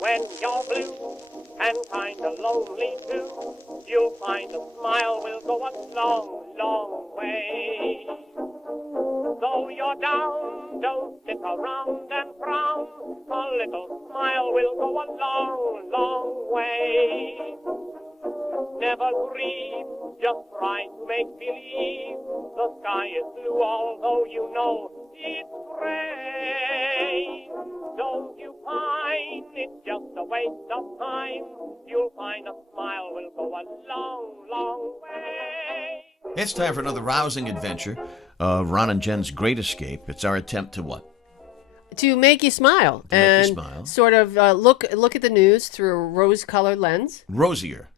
When you're blue and kinda lonely too, you'll find a smile will go a long, long way. Though you're down, don't sit around and frown. A little smile will go a long, long way. Never grieve, just try to make believe the sky is blue, although you know it's gray. Don't you find it's just a waste of time? You'll find a smile will go a long, long way. It's time for another rousing adventure of Ron and Jen's Great Escape. It's our attempt to what? To make you smile. Make you smile. Sort of look at the news through a rose-colored lens. Rosier.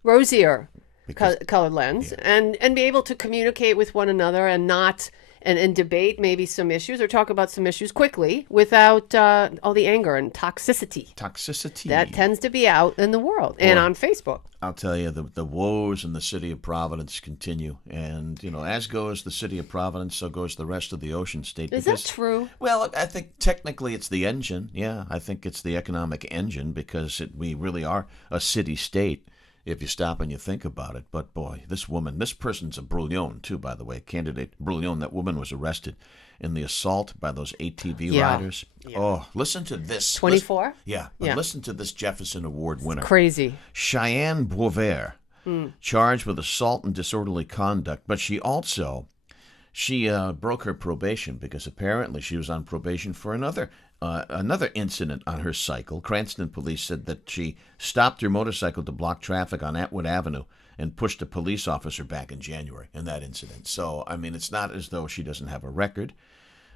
Colored lens. Yeah. And be able to communicate with one another and not... And debate maybe some issues or talk about some issues quickly without all the anger and toxicity. Toxicity. That tends to be out in the world and on Facebook. I'll tell you, the woes in the city of Providence continue. And, as goes the city of Providence, so goes the rest of the ocean state. Is that true? Well, I think technically it's the engine. Yeah, I think it's the economic engine because we really are a city-state. If you stop and you think about it. But boy, this person's a brouillon too, by the way, candidate brouillon. That woman was arrested in the assault by those ATV riders. Yeah. Oh, listen to this. 24? Listen to this Jefferson Award winner. It's crazy. Cheyenne Boisvert, charged with assault and disorderly conduct, but she broke her probation because apparently she was on probation for another incident on her cycle. Cranston police said that she stopped her motorcycle to block traffic on Atwood Avenue and pushed a police officer back in January in that incident. So, it's not as though she doesn't have a record.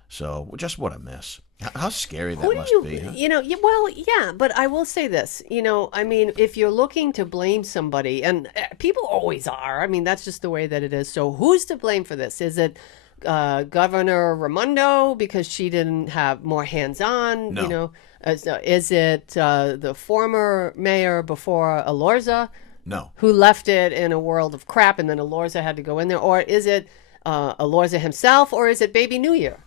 So, just what a mess. How scary that must be. Huh? But I will say this. If you're looking to blame somebody, and people always are, that's just the way that it is. So who's to blame for this? Is it Governor Raimondo because she didn't have more hands-on? No. Is it the former mayor before Elorza? No. Who left it in a world of crap and then Elorza had to go in there? Or is it Elorza himself? Or is it Baby New Year?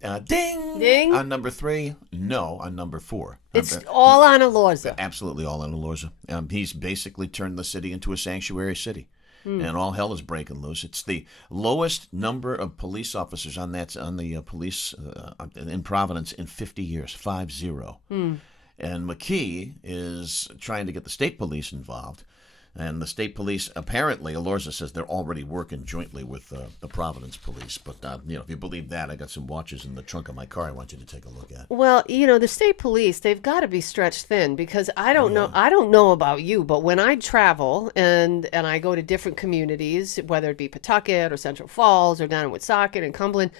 Ding! Ding! On number 3, no. On number 4. It's all on Elorza. Absolutely all on Elorza. He's basically turned the city into a sanctuary city. And all hell is breaking loose. It's the lowest number of police officers on the police in Providence in 50 years, 50. And McKee is trying to get the state police involved. And the state police, apparently, Elorza says they're already working jointly with the Providence police. But, if you believe that, I got some watches in the trunk of my car I want you to take a look at. Well, the state police, they've got to be stretched thin because I don't know about you, but when I travel and I go to different communities, whether it be Pawtucket or Central Falls or down in Woonsocket and Cumberland,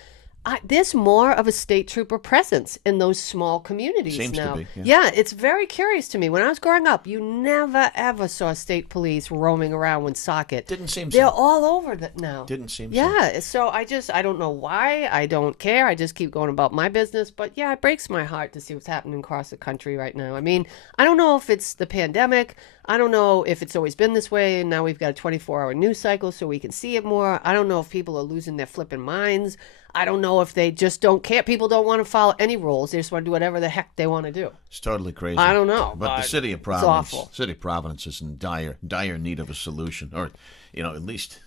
there's more of a state trooper presence in those small communities Seems now. to be, yeah, it's very curious to me. When I was growing up, you never, ever saw state police roaming around Woonsocket. Didn't seem They're so. all over that now. Didn't seem Yeah, so I don't know why. I don't care. I just keep going about my business. But yeah, it breaks my heart to see what's happening across the country right now. I don't know if it's the pandemic. I don't know if it's always been this way, and now we've got a 24-hour news cycle so we can see it more. I don't know if people are losing their flipping minds. I don't know if they just don't care. People don't want to follow any rules. They just want to do whatever the heck they want to do. It's totally crazy. I don't know. But the city of Providence, it's awful. City of Providence is in dire need of a solution, or at least.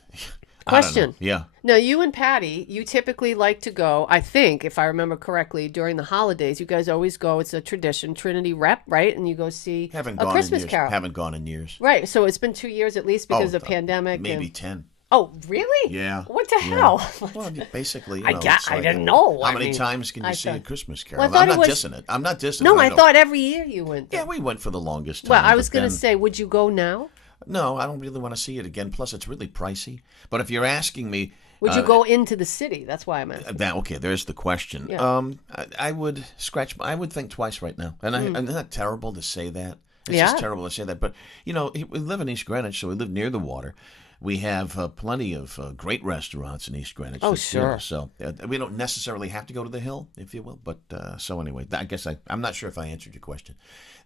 Question. Yeah. Now, you and Patty, you typically like to go, I think, if I remember correctly, during the holidays. You guys always go. It's a tradition, Trinity Rep, right? And you go see a Christmas Carol. Haven't gone in years. Right. So it's been 2 years at least because of the pandemic. Maybe 10. Oh, really? Yeah. What the hell? Well, basically, I didn't know. How many times can you see a Christmas Carol? Well, I'm not dissing it. I'm not dissing it. No, I thought every year you went there. Yeah, we went for the longest time. Well, I was going to say, would you go now? No, I don't really want to see it again. Plus, it's really pricey. But if you're asking me... Would you go into the city? That's why I'm asking. Okay, there's the question. Yeah. I would think twice right now. And isn't that terrible to say that? It's Yeah. just terrible to say that. But, we live in East Greenwich, so we live near the water. We have plenty of great restaurants in East Greenwich. Oh, that, you know, sure. so we don't necessarily have to go to the Hill, if you will. But so anyway, I guess I'm not sure if I answered your question.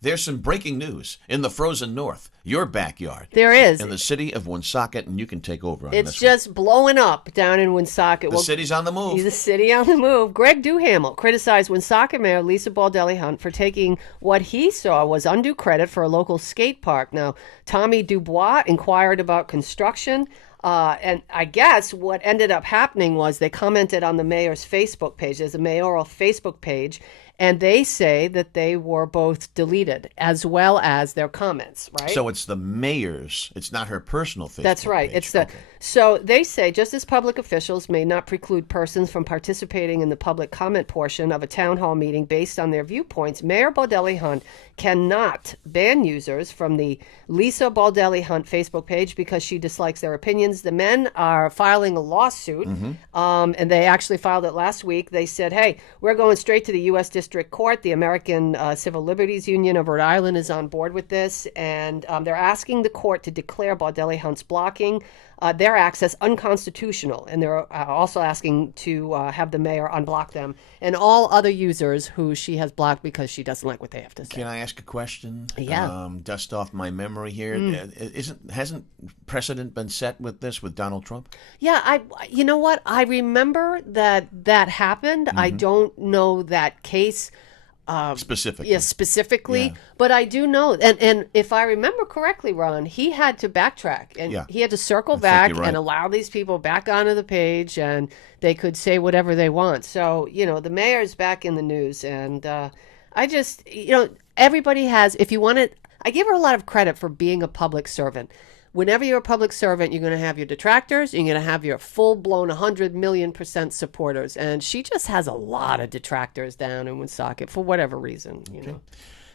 There's some breaking news in the frozen north, your backyard. There is. In the city of Woonsocket, and you can take over on It's this just blowing up down in Woonsocket. one. The city's on the move. The city on the move. Greg Duhamel criticized Woonsocket Mayor Lisa Baldelli-Hunt for taking what he saw was undue credit for a local skate park. Now, Tommy Dubois inquired about construction. And I guess what ended up happening was they commented on the mayor's Facebook page. There's a mayoral Facebook page, and they say that they were both deleted as well as their comments, right? So it's the mayor's. It's not her personal Facebook That's right. page. It's the Okay. So they say just as public officials may not preclude persons from participating in the public comment portion of a town hall meeting based on their viewpoints, Mayor Baldelli-Hunt cannot ban users from the Lisa Baldelli-Hunt Facebook page because she dislikes their opinions. The men are filing a lawsuit, and they actually filed it last week. They said, "Hey, we're going straight to the U.S. District Court. The American Civil Liberties Union of Rhode Island is on board with this, and they're asking the court to declare Baldelli-Hunt's blocking their access unconstitutional, and they're also asking to have the mayor unblock them and all other users who she has blocked because she doesn't like what they have to say." Can I ask a question? Yeah. Dust off my memory here. Hasn't precedent been set with this with Donald Trump? Yeah, you know what? I remember that happened. I don't know that case. Specifically. Yes, specifically, Yeah. but I do know, and if I remember correctly, Ron, he had to backtrack, and Yeah. he had to circle think back you're right. and allow these people back onto the page, and they could say whatever they want. So, the mayor's back in the news, and I just, everybody has, if you want to, I give her a lot of credit for being a public servant. Whenever you're a public servant, you're going to have your detractors, you're going to have your full-blown 100 million% supporters. And she just has a lot of detractors down in Woonsocket for whatever reason,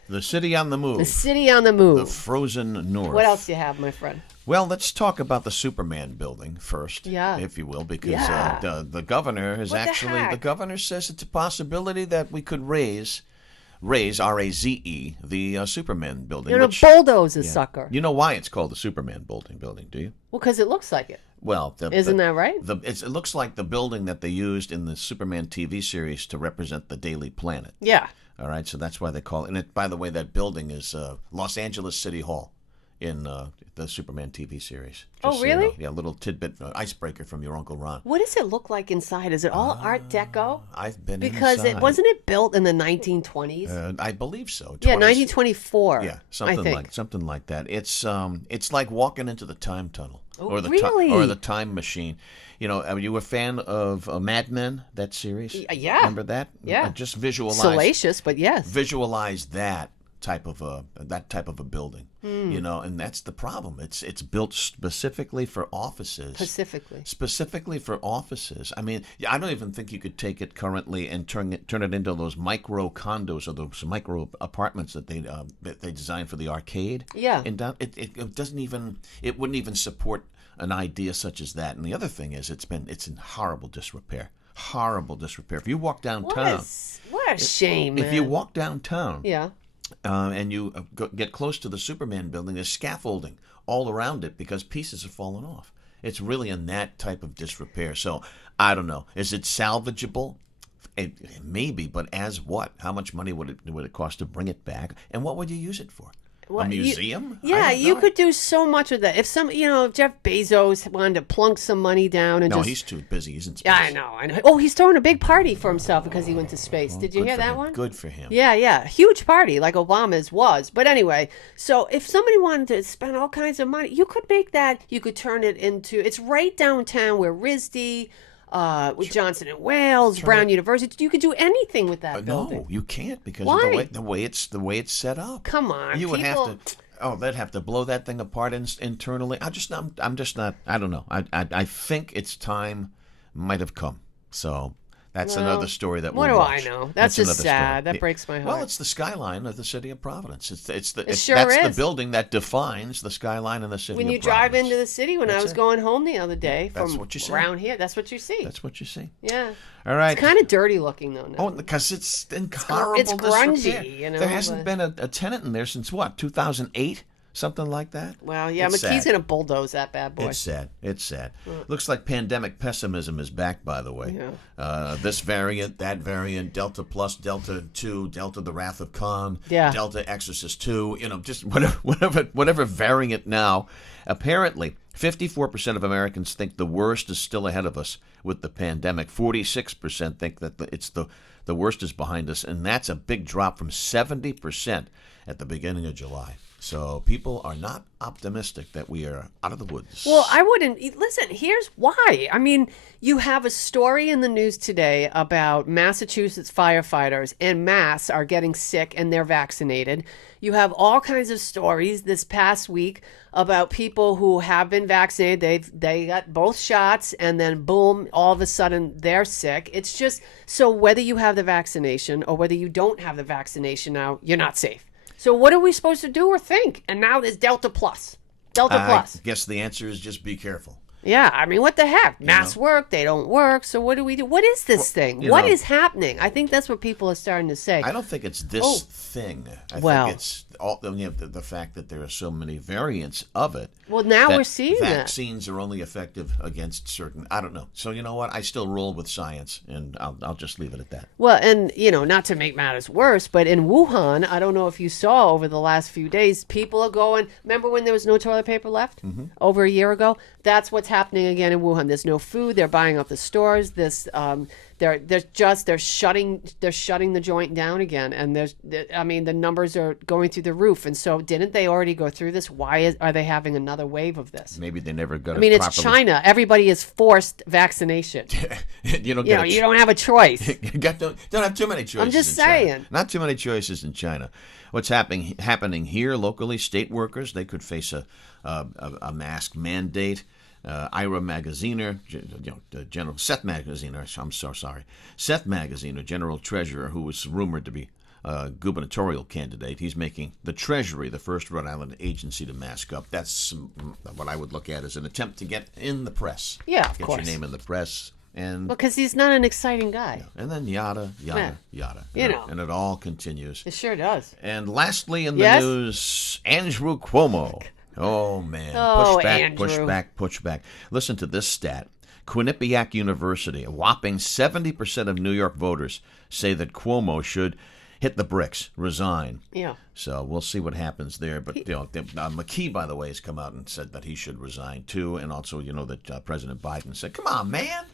The city on the move. The city on the move. The frozen north. What else do you have, my friend? Well, let's talk about the Superman building first, Yeah. if you will, because Yeah. the governor has What the actually, heck? the governor says it's a possibility that we could raise R-A-Z-E, the Superman building. You're going which- to bulldoze a sucker. You know why it's called the Superman building, do you? Well, because it looks like it. Well, Isn't that right? It looks like the building that they used in the Superman TV series to represent the Daily Planet. Yeah. All right, so that's why they call it. And by the way, that building is Los Angeles City Hall in the Superman TV series. Oh, Just so you really? know. Yeah, a little tidbit, icebreaker from your Uncle Ron. What does it look like inside? Is it all Art Deco? I've been Because inside. wasn't it built in the 1920s? I believe so. Yeah, 20s. 1924. Yeah, I think. something like that. It's like walking into the time tunnel Oh, or the really? or the time machine. Are you a fan of Mad Men, that series? Yeah. Remember that? Yeah. Just visualize Salacious, but yes. visualize that type of a building. Hmm. And that's the problem. It's built specifically for offices. Specifically for offices. I mean, I don't even think you could take it currently and turn it into those micro condos or those micro apartments that they designed for the arcade. Yeah. And it doesn't even, it wouldn't even support an idea such as that. And the other thing is, it's in horrible disrepair. Horrible disrepair. If you walk downtown, What a shame, man. if you walk downtown, Yeah. and you get close to the Superman building, there's scaffolding all around it because pieces have fallen off. It's really in that type of disrepair. So I don't know. Is it salvageable? Maybe, but as what? How much money would it cost to bring it back? And what would you use it for? A museum? Yeah, I don't you know. could do so much with that. If if Jeff Bezos wanted to plunk some money down and No, just... he's too busy. He's in space. Yeah, I know. Oh, he's throwing a big party for himself because he went to space. Did you Good hear for that him. one? Good for him. Yeah. Huge party like Obama's was. But anyway, so if somebody wanted to spend all kinds of money, you could make that, you could turn it into, it's right downtown where RISD, with Johnson and Wales, Brown University, you could do anything with that building. No, you can't because Why? of the way it's set up. Come on, You would people... have to. Oh, they'd have to blow that thing apart internally. I'm just not. I don't know. I think its time might have come. So that's another story that What we'll do watch. I know? That's just another sad. story. That breaks my heart. Well, it's the skyline of the city of Providence. It sure that's is. the building that defines the skyline of the city. When of you drive Providence. into the city, when I was going home the other day That's from what you see. around here, that's what you see. That's what you see. Yeah. All right. It's kind of dirty looking though now. Oh, because it's in horrible it's grungy, disrepair. you know, There hasn't but- been a tenant in there since what, 2008? Something like that. Well, yeah, It's McKee's sad. going to bulldoze that bad boy. It's sad. It's sad. Looks like pandemic pessimism is back, by the way. Yeah. This variant, that variant, Delta Plus, Delta 2, Delta the Wrath of Khan, Yeah. Delta Exorcist 2, just whatever variant now. Apparently, 54% of Americans think the worst is still ahead of us with the pandemic. 46% think that the worst is behind us, and that's a big drop from 70% at the beginning of July. So people are not optimistic that we are out of the woods. Well, I wouldn't. Listen, here's why. I mean, you have a story in the news today about Massachusetts firefighters en masse are getting sick and they're vaccinated. You have all kinds of stories this past week about people who have been vaccinated. They got both shots and then boom, all of a sudden they're sick. It's just, so whether you have the vaccination or whether you don't have the vaccination now, you're not safe. So what are we supposed to do or think? And now there's Delta Plus. Delta Plus. I guess the answer is just be careful. Yeah, I mean, what the heck? Masks work, they don't work. So what do we do? What is this thing? What is happening? I think that's what people are starting to say. I don't think it's this thing. I think it's all the fact that there are so many variants of it. Well, now we're seeing that. Vaccines are only effective against certain. I don't know. So you know what? I still roll with science, and I'll just leave it at that. Well, and not to make matters worse, but in Wuhan, I don't know if you saw over the last few days, people are going. Remember when there was no toilet paper left over a year ago? That's what's happening again in Wuhan. There's no food. They're buying up the stores. They're shutting the joint down again, and the numbers are going through the roof. And so, didn't they already go through this? Why are they having another wave of this? Maybe they never got. It's China. Everybody is forced vaccination. You don't have a choice. don't have too many choices. I'm just saying. China. Not too many choices in China. What's happening here locally? State workers, they could face a mask mandate. Ira Magaziner, General Seth Magaziner, I'm so sorry. Seth Magaziner, General Treasurer, who was rumored to be a gubernatorial candidate, he's making the Treasury the first Rhode Island agency to mask up. That's what I would look at as an attempt to get in the press. Yeah, of get course. Get your name in the press. And because he's not an exciting guy. And then yada. And it all continues. It sure does. And lastly in the news, Andrew Cuomo. Oh, man. Push back. Listen to this stat. Quinnipiac University, a whopping 70% of New York voters say that Cuomo should hit the bricks, resign. Yeah. So we'll see what happens there. But McKee, by the way, has come out and said that he should resign, too. And also, that President Biden said, come on, man.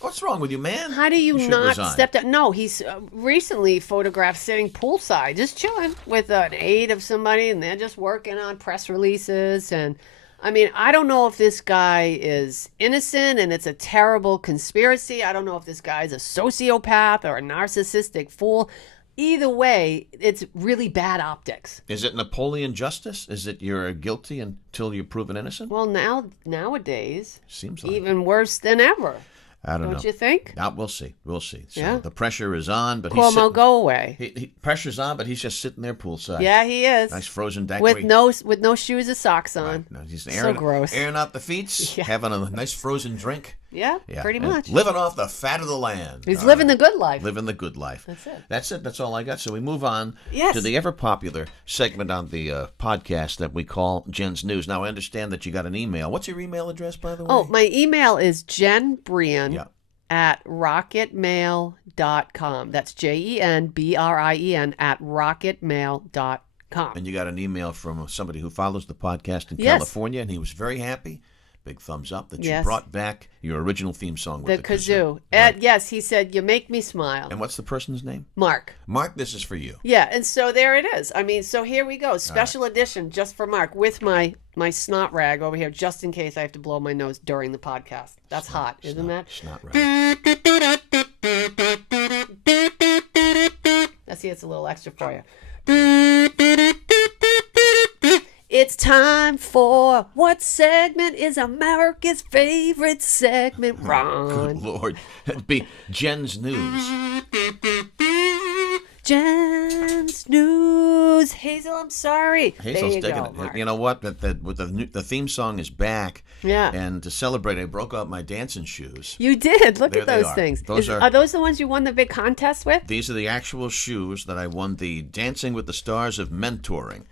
What's wrong with you, man? How do you not resign. step down? No, he's recently photographed sitting poolside, just chilling with an aide of somebody, and they're just working on press releases. And I don't know if this guy is innocent and it's a terrible conspiracy. I don't know if this guy's a sociopath or a narcissistic fool. Either way, it's really bad optics. Is it Napoleon justice? Is it you're guilty until you're proven innocent? Well, nowadays, seems like even worse than ever. I don't know. Don't you think? We'll see. So the pressure is on, but Cuomo, go away. Pressure's on, but he's just sitting there poolside. Yeah, he is. Nice frozen deck. With no shoes or socks on. Right. No, he's so gross. Airing out the feet, having a nice frozen drink. Yeah, pretty much. Living off the fat of the land. He's living the good life. Living the good life. That's it. That's it. That's all I got. So we move on to the ever-popular segment on the podcast that we call Jen's News. Now, I understand that you got an email. What's your email address, by the way? Oh, my email is jenbrien at rocketmail.com. That's JenBrien at rocketmail.com. And you got an email from somebody who follows the podcast in California, and he was very happy. Big thumbs up that you brought back your original theme song with the kazoo. Right. Yes, he said, you make me smile. And what's the person's name? Mark. Mark, this is for you. Yeah, and so there it is. So here we go. Special edition just for Mark with my snot rag over here, just in case I have to blow my nose during the podcast. That's hot, isn't that? Snot rag. Let's see, it's a little extra for you. It's time for what segment is America's favorite segment, Ron? Good Lord. It'd be Jen's News. Jen's News. Hazel, I'm sorry. Hazel's digging it. You know what? The theme song is back. Yeah. And to celebrate, I broke out my dancing shoes. You did. Look There at those they are. things. Those Are those the ones you won the big contest with? These are the actual shoes that I won the Dancing with the Stars of Mentoring.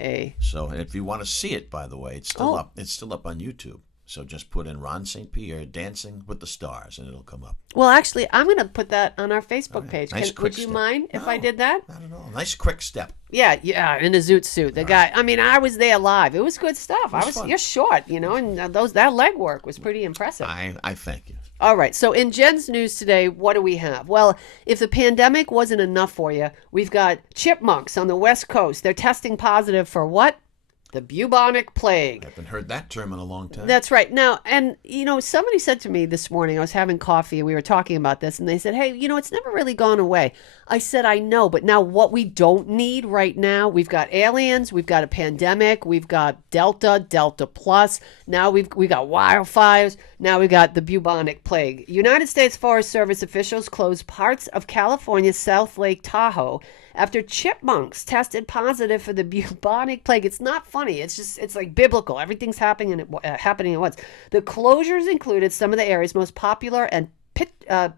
A. So if you want to see it, by the way, it's still Oh. up. It's still up on YouTube. So just put in Ron St. Pierre Dancing with the Stars, and it'll come up. Well, actually, I'm going to put that on our Facebook right. page. Nice quick Would you step. mind if I No. did that? Not at all. Nice quick step. Yeah, in a zoot suit. The guy. I mean, I was there live. It was good stuff. was fun. You're short, and that leg work was pretty impressive. I thank you. All right. So in Jen's news today, what do we have? Well, if the pandemic wasn't enough for you, we've got chipmunks on the West Coast. They're testing positive for what? The bubonic plague. I haven't heard that term in a long time. That's right. Now, and somebody said to me this morning, I was having coffee, we were talking about this, and they said, hey, it's never really gone away. I said, I know, but now what we don't need right now, we've got aliens, we've got a pandemic, we've got Delta Plus, now we got wildfires, now we got the bubonic plague. United States Forest Service officials closed parts of California's South Lake Tahoe after chipmunks tested positive for the bubonic plague. It's not funny. It's like biblical. Everything's happening at once. The closures included some of the area's most popular and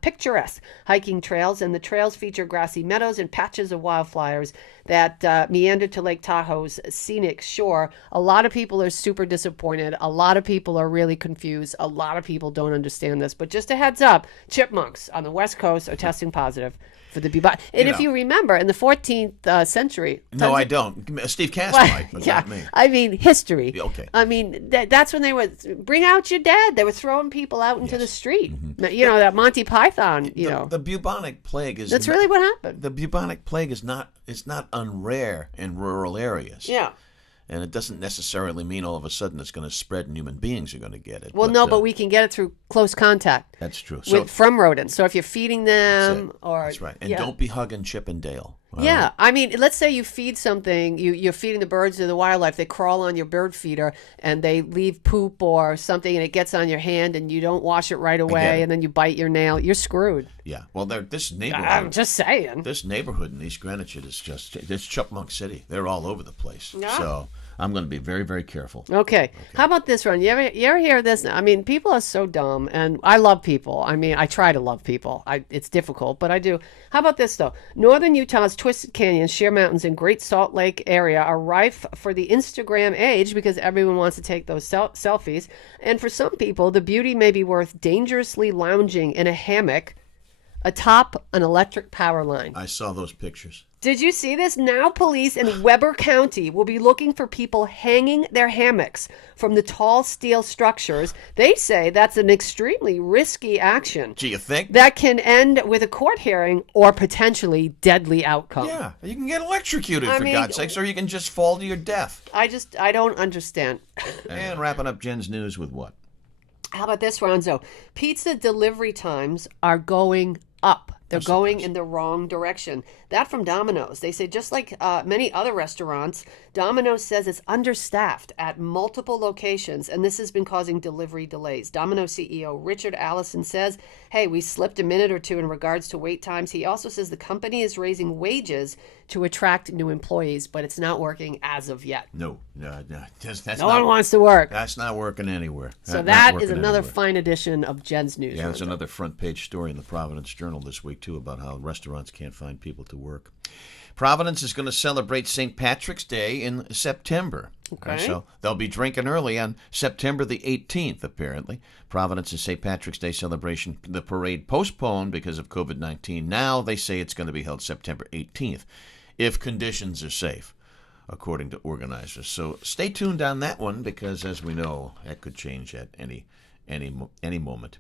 picturesque hiking trails, and the trails feature grassy meadows and patches of wildflowers that meander to Lake Tahoe's scenic shore. A lot of people are super disappointed. A lot of people are really confused. A lot of people don't understand this. But just a heads up, chipmunks on the West Coast are testing positive for the bubonic. And if you remember, in the 14th century... No, I don't. Steve Cass might, but not me. I mean, history. Okay. I mean, that's when they would bring out your dead. They were throwing people out into the street. Mm-hmm. That Monty Python, The bubonic plague is... That's really what happened. The bubonic plague is not unrare in rural areas. Yeah. And it doesn't necessarily mean all of a sudden it's going to spread and human beings are going to get it. Well, but we can get it through close contact. That's true. From rodents. So if you're feeding them That's right. And don't be hugging Chip and Dale. Yeah. Right? I mean, let's say you feed something, you're feeding the birds or the wildlife, they crawl on your bird feeder and they leave poop or something and it gets on your hand and you don't wash it right away and then you bite your nail, you're screwed. Yeah. Well, this neighborhood... I'm just saying. This neighborhood in East Greenwich is it's Chipmunk City. They're all over the place. Yeah. So... I'm going to be very, very careful. Okay. How about this, Ron? You ever hear this? I mean, people are so dumb, and I love people. I mean, I try to love people. It's difficult, but I do. How about this, though? Northern Utah's Twisted Canyons, Sheer Mountains, and Great Salt Lake area are rife for the Instagram age because everyone wants to take those selfies. And for some people, the beauty may be worth dangerously lounging in a hammock atop an electric power line. I saw those pictures. Did you see this? Now police in Weber County will be looking for people hanging their hammocks from the tall steel structures. They say that's an extremely risky action. Do you think? That can end with a court hearing or potentially deadly outcome. Yeah, you can get electrocuted, for God's sakes, or you can just fall to your death. I don't understand. And wrapping up Jen's news with what? How about this, Ronzo? Pizza delivery times are going up. They're going in the wrong direction. That from Domino's. They say just like many other restaurants, Domino's says it's understaffed at multiple locations, and this has been causing delivery delays. Domino's CEO Richard Allison says, hey, we slipped a minute or two in regards to wait times. He also says the company is raising wages to attract new employees, but it's not working as of yet. No. No one wants to work. That's not working anywhere. So that is another fine edition of Jen's news. Yeah, there's another front page story in the Providence Journal this week, too, about how restaurants can't find people to work. Providence is going to celebrate St. Patrick's Day in September. Okay. So they'll be drinking early on September the 18th, apparently. Providence's St. Patrick's Day celebration, the parade postponed because of COVID-19. Now they say it's going to be held September 18th, if conditions are safe, according to organizers. So stay tuned on that one because, as we know, that could change at any moment.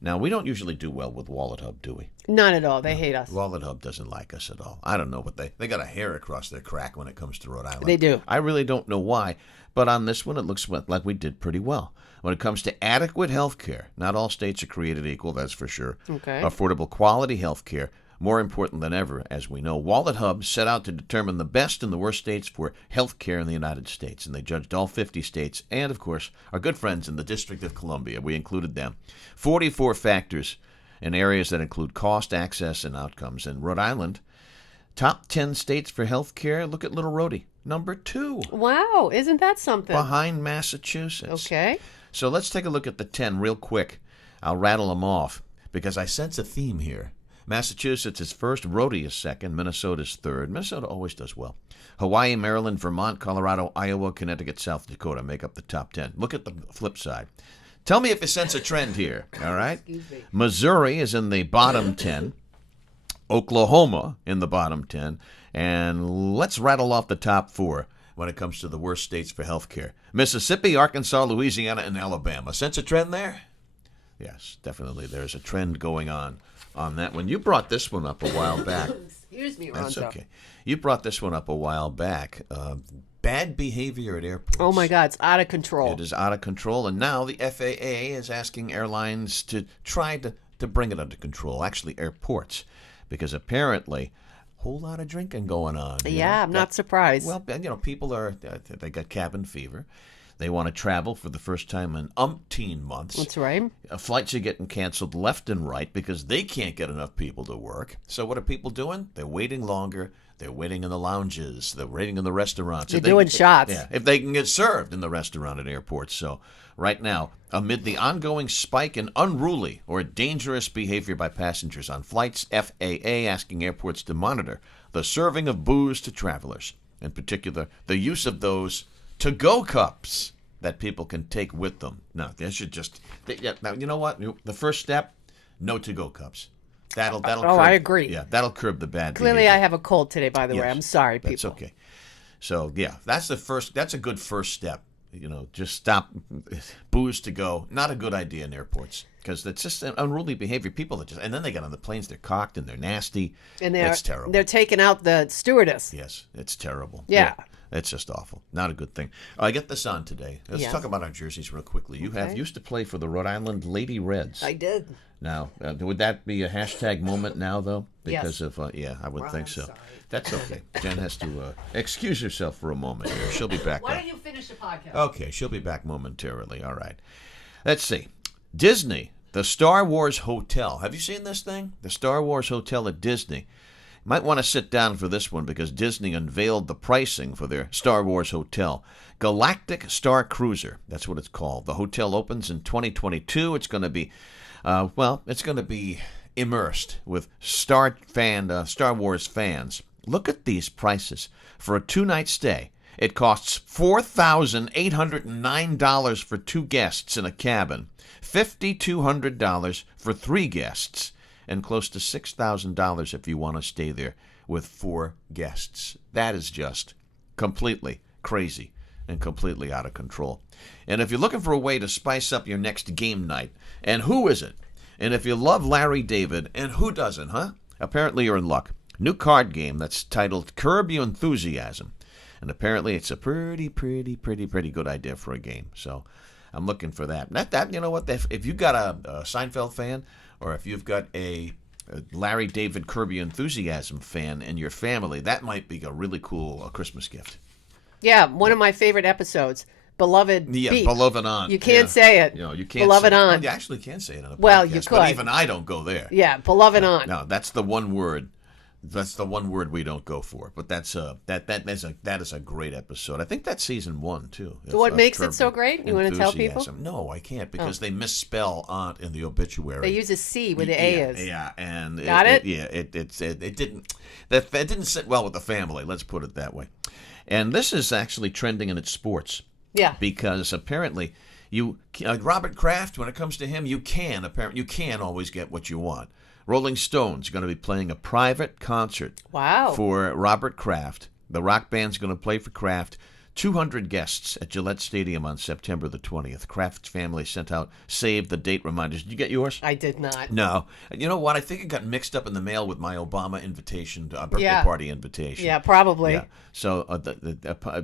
Now, we don't usually do well with Wallet Hub, do we? Not at all. They hate us. Wallet Hub doesn't like us at all. I don't know, but they got a hair across their crack when it comes to Rhode Island. They do. I really don't know why, but on this one, it looks like we did pretty well. When it comes to adequate health care, not all states are created equal, that's for sure. Okay. Affordable quality health care, more important than ever, as we know. Wallet Hub set out to determine the best and the worst states for health care in the United States, and they judged all 50 states and, of course, our good friends in the District of Columbia. We included them. 44 factors in areas that include cost, access, and outcomes. In Rhode Island, top 10 states for health care. Look at Little Rhodey, number 2. Wow, isn't that something? Behind Massachusetts. Okay. So let's take a look at the 10 real quick. I'll rattle them off because I sense a theme here. Massachusetts is first, Rhode is second, Minnesota's third. Minnesota always does well. Hawaii, Maryland, Vermont, Colorado, Iowa, Connecticut, South Dakota make up the top 10. Look at the flip side. Tell me if you sense a trend here, all right? Excuse me. Missouri is in the bottom 10. Oklahoma in the bottom 10. And let's rattle off the top 4 when it comes to the worst states for health care. Mississippi, Arkansas, Louisiana, and Alabama. Sense a trend there? Yes, definitely. There's a trend going on that one. You brought this one up a while back. Excuse me, Ronzo. That's okay. You brought this one up a while back. Bad behavior at airports. Oh, my God. It's out of control. It is out of control, and now the FAA is asking airlines to try to bring it under control, actually airports, because apparently a whole lot of drinking going on. Yeah, I'm not surprised. Well, people they got cabin fever. They want to travel for the first time in umpteen months. That's right. Flights are getting canceled left and right because they can't get enough people to work. So what are people doing? They're waiting longer. They're waiting in the lounges. They're waiting in the restaurants. They're doing shots. Yeah, if they can get served in the restaurant at airports. So right now, amid the ongoing spike in unruly or dangerous behavior by passengers on flights, FAA asking airports to monitor the serving of booze to travelers. In particular, the use of those to-go cups that people can take with them. No, they should just... now, you know what? The first step, no to-go cups. That'll curb, I agree. Yeah, that'll curb the bad Clearly, behavior. I have a cold today, by the way. Yes, I'm sorry, people. That's okay. So, yeah, that's a good first step. Just stop booze to go. Not a good idea in airports because it's just an unruly behavior. People and then they get on the planes, they're cocked and they're nasty. And it's terrible. They're taking out the stewardess. Yes, it's terrible. Yeah. It's just awful. Not a good thing. I get this on today. Let's talk about our jerseys real quickly. You used to play for the Rhode Island Lady Reds. I did. Now, would that be a hashtag moment now, though? Because yes. I would think so. Sorry. That's okay. Jen has to excuse herself for a moment here. She'll be back. Why don't you finish the podcast? Okay, she'll be back momentarily. All right. Let's see. Disney, the Star Wars Hotel. Have you seen this thing? The Star Wars Hotel at Disney. Might want to sit down for this one because Disney unveiled the pricing for their Star Wars Hotel. Galactic Star Cruiser, that's what it's called. The hotel opens in 2022. It's going to be, it's going to be immersed with Star Wars fans. Look at these prices. For a 2-night stay, it costs $4,809 for 2 guests in a cabin, $5,200 for 3 guests, and close to $6,000 if you want to stay there with 4 guests. That is just completely crazy and completely out of control. And if you're looking for a way to spice up your next game night, and who is it? And if you love Larry David, and who doesn't, huh? Apparently you're in luck. New card game that's titled Curb Your Enthusiasm. And apparently it's a pretty good idea for a game. So I'm looking for that. You know what? If you've got a Seinfeld fan, or if you've got a Larry David Curb Your Enthusiasm fan in your family, that might be a really cool Christmas gift. Yeah, one of my favorite episodes. Beloved Beep. Beloved Aunt. You can't say it. You can't Beloved say, Aunt. Well, you actually can say it in a podcast. Well, you could. But even I don't go there. Yeah, Beloved Aunt. No, that's the one word. That's the one word we don't go for. But that is a great episode. I think that's season 1 too. What makes it so great? You want to tell people? No, I can't because they misspell aunt in the obituary. They use a C where the A is. Yeah, and Got it? It didn't sit well with the family. Let's put it that way. And this is actually trending in its sports. Yeah. Because apparently Robert Kraft, when it comes to him, you can always get what you want. Rolling Stones are going to be playing a private concert for Robert Kraft. The rock band's going to play for Kraft. 200 guests at Gillette Stadium on September the 20th. Kraft's family sent out save the date reminders. Did you get yours? I did not. No. You know what? I think it got mixed up in the mail with my Obama invitation, birthday party invitation. Yeah, probably. Yeah. So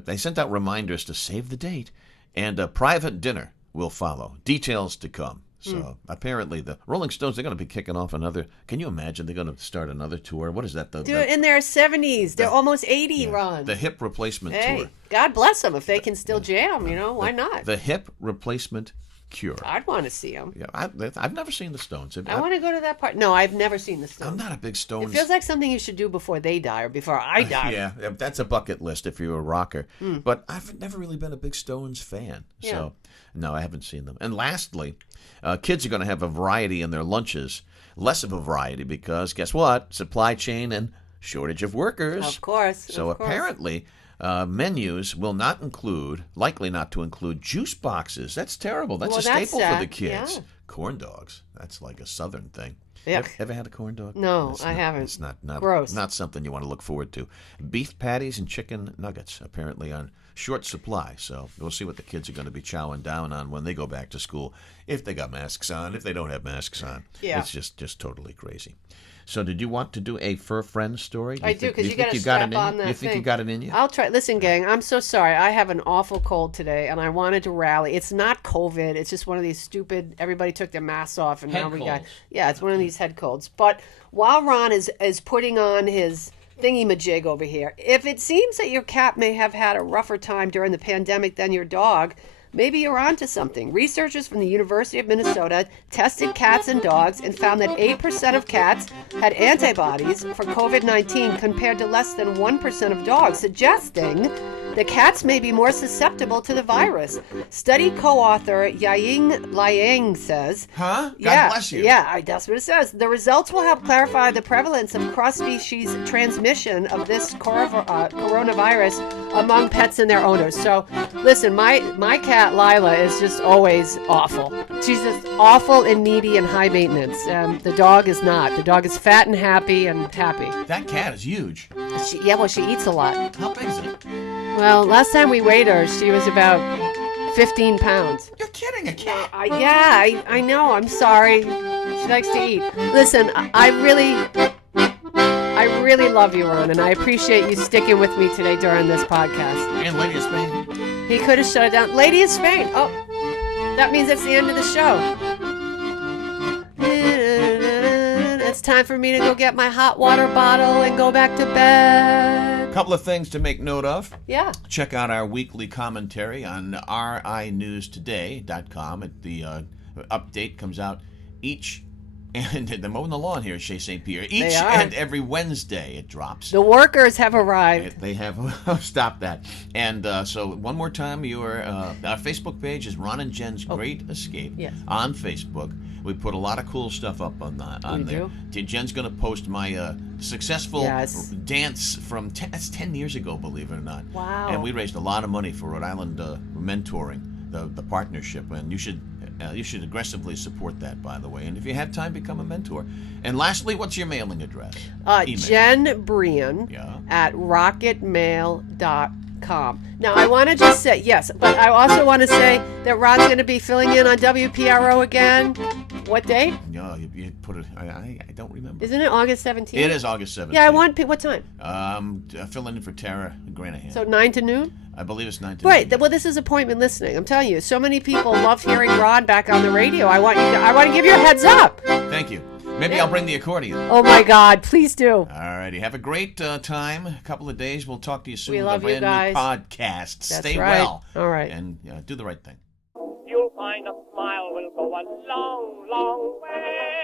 they sent out reminders to save the date, and a private dinner will follow. Details to come. So apparently the Rolling Stones, they're going to be kicking off another. Can you imagine they're going to start another tour? What is that? Dude, in their 70s. They're almost 80, Ron. The hip replacement tour. God bless them. If they can still jam, why not? The hip replacement cure. I'd want to see them. Yeah, I've never seen the Stones. I want to go to that part. No, I've never seen the Stones. I'm not a big Stones. It feels like something you should do before they die or before I die. Yeah, that's a bucket list if you're a rocker. But I've never really been a big Stones fan. Yeah. So, no, I haven't seen them. And lastly, kids are going to have a variety in their lunches. less of a variety because guess what? Supply chain and shortage of workers. Of course. So of course. apparently, menus will likely not to include juice boxes. That's terrible. That's Well, a that's staple for the sad. kids. Yeah. Corn dogs. That's like a southern thing. Yuck. Ever had a corn dog? No, It's I haven't. It's not Gross. Not something you want to look forward to. Beef patties and chicken nuggets apparently on short supply. So we'll see what the kids are going to be chowing down on when they go back to school. If they got masks on, if they don't have masks on. Yeah. It's just totally crazy. So did you want to do a fur friend story? I do, because you think got to got strap it in on you? that You think thing. you got it in you? I'll try. Listen, gang, I'm so sorry. I have an awful cold today, and I wanted to rally. It's not COVID. It's just one of these stupid, everybody took their masks off, and Head now we got... colds. Yeah, it's one of these head colds. But while Ron is putting on his thingy-majig over here, if it seems that your cat may have had a rougher time during the pandemic than your dog... Maybe you're onto something. Researchers from the University of Minnesota tested cats and dogs and found that 8% of cats had antibodies for COVID-19 compared to less than 1% of dogs, suggesting the cats may be more susceptible to the virus. Study co-author Yaying Liang says... Huh? God bless you. Yeah, that's what it says. The results will help clarify the prevalence of cross-species transmission of this coronavirus among pets and their owners. So, listen, my cat Lila is just always awful. She's just awful and needy and high maintenance. The dog is not. The dog is fat and happy and happy. That cat is huge. She eats a lot. How big is it? Well, last time we weighed her, she was about 15 pounds. You're kidding, a cat. I know. I'm sorry. She likes to eat. Listen, I really love you, Ron, and I appreciate you sticking with me today during this podcast. And Lady of Spain. He could have shut it down. Lady of Spain. Oh, that means it's the end of the show. It's time for me to go get my hot water bottle and go back to bed. Couple of things to make note of. Yeah. Check out our weekly commentary on rinewstoday.com. The update comes out each, and they're mowing the lawn here at Chez St. Pierre. Each They are. and every Wednesday it drops. The workers have arrived. They have stop that. And so one more time, our Facebook page is Ron and Jen's Great Escape. Yes. On Facebook. We put a lot of cool stuff up on there. Jen's going to post my successful dance from that's 10 years ago, believe it or not. Wow. And we raised a lot of money for Rhode Island mentoring, the partnership, and you should aggressively support that, by the way. And if you have time, become a mentor. And lastly, what's your mailing address? Email. Jen Brien at rocketmail.com. Now, I want to just say, yes, but I also want to say that Ron's going to be filling in on WPRO again. What date? No, you put it, I don't remember. Isn't it August 17th? It is August 17th. Yeah, I want, what time? Filling in for Tara Granahan. So 9 to noon? I believe it's 9 to Right. noon. Well, this is appointment listening. I'm telling you, so many people love hearing Ron back on the radio. I want to give you a heads up. Thank you. Maybe I'll bring the accordion. Oh, my God. Please do. All righty. Have a great time. A couple of days. We'll talk to you soon We with love a you brand new guys. podcast. That's Stay right. well. All right. And do the right thing. You'll find a smile will go a long, long way.